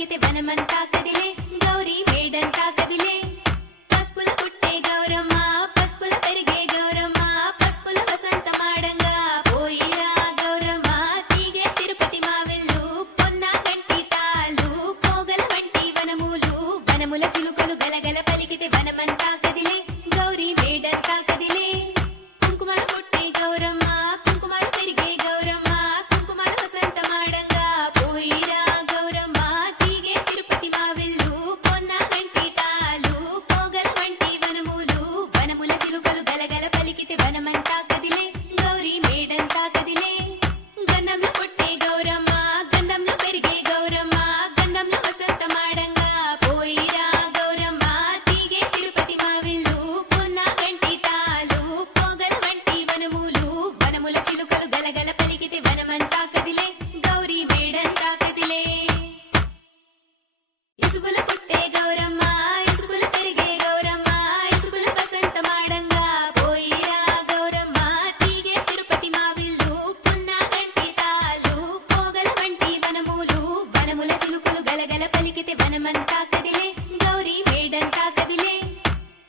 పలికితే వనమంతా కదిలే గౌరీ మేడంతా కదిలే పసుపుల పుట్టే గౌరమ్మ పసుపుల పెరిగే గౌరమ్మ పసుపుల వసంతమాడంగా పోయిరా గౌరమ్మ తీగే తిరుపతి మావిల్లు పొన్న కంటి తాళ్ళు పోగల వంటి వనములు వనముల చిలుకలు గలగల పలికితే వనమంతా కదిలే గౌరీ మేడంతా కదిలే కుంకుమల పుట్టే గౌరమ్మ కుంకుమల పెరిగే గౌరమ్మ కుంకుమల వసంతమాడంగా పోయిరా గౌరమ్మ తీగే తిరుపతి మావిల్లు పొన్న కంటి తాళ్ళు పోగల వంటి వనములు వనముల చిలుకలు గలగల పలికితే వనమంతా కదిలే గౌరీ మేడంతా కదిలే గంధంలో పుట్టే గౌరమ్మ గంధంలో పెరిగే గౌరమ్మ గంధంలో వసంతమాడంగా పోయిరా గౌరమ్మ తీగే తిరుపతి మావిల్లు పొన్న కంటి తాళ్ళు పోగల వంటి వనములు వనముల చిలుకలు గలగల పలికితే వనమంతా కదిలే గౌరీ మేడంతా కదిలే ఇసుగుల పుట్టే గౌరమ్మ ఇసుగుల పెరిగే గౌరమ్మ ఇసుగుల వసంతమాడంగా పోయిరా గౌరమ్మ తీగే తిరుపతి మావిల్లు పున్న కంటి తాళ్ళు పోగల వంటి వనములు వనముల చిలుకలు గలగల పలికితే వనమంతా కదిలే గౌరీ మేడంతా కదిలే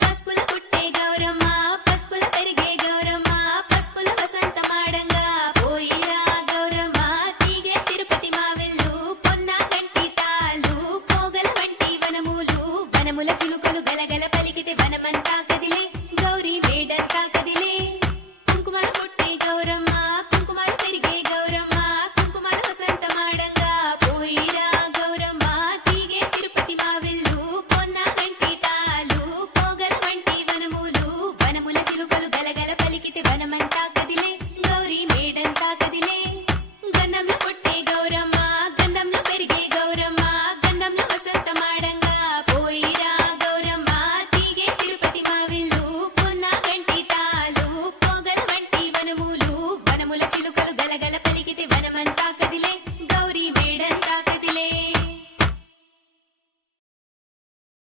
పసుపుల పుట్టే గౌరమ్మ పసుపుల పెరిగే గౌరమ్మ పసుపుల వసంతమాడంగా పోయిరా గౌరమ్మ తీగే తిరుపతి మావిల్లు పొన్న కంటి తాళ్ళు పోగల వంటి వనములు వనముల చిలుకలు గలగల పలికితే వనమంతా కదిలే గౌరీ మేడంతా కదిలే కుంకుమల పుట్టే గౌరమ్మ కుంకుమల పెరిగే గౌరమ్మ కుంకుమల వసంతమాడంగా పోయిరా గౌరమ్మ తీగే తిరుపతి మావిల్లు పొన్న కంటి తాళ్ళు పోగల వంటి వనములు వనముల చిలుకలు గలగల పలికితే వనమంతా కదిలే గౌరీ మేడంతా కదిలే గంధంలో పుట్టే గౌరమ్మ గంధంలో పెరిగే గౌరమ్మ గంధంలో వసంతమాడంగా పోయిరా గౌరమ్మ తీగే తిరుపతి మావిల్లు పొన్న కంటి తాళ్ళు పోగల వంటి వనములు వనముల చిలుకలు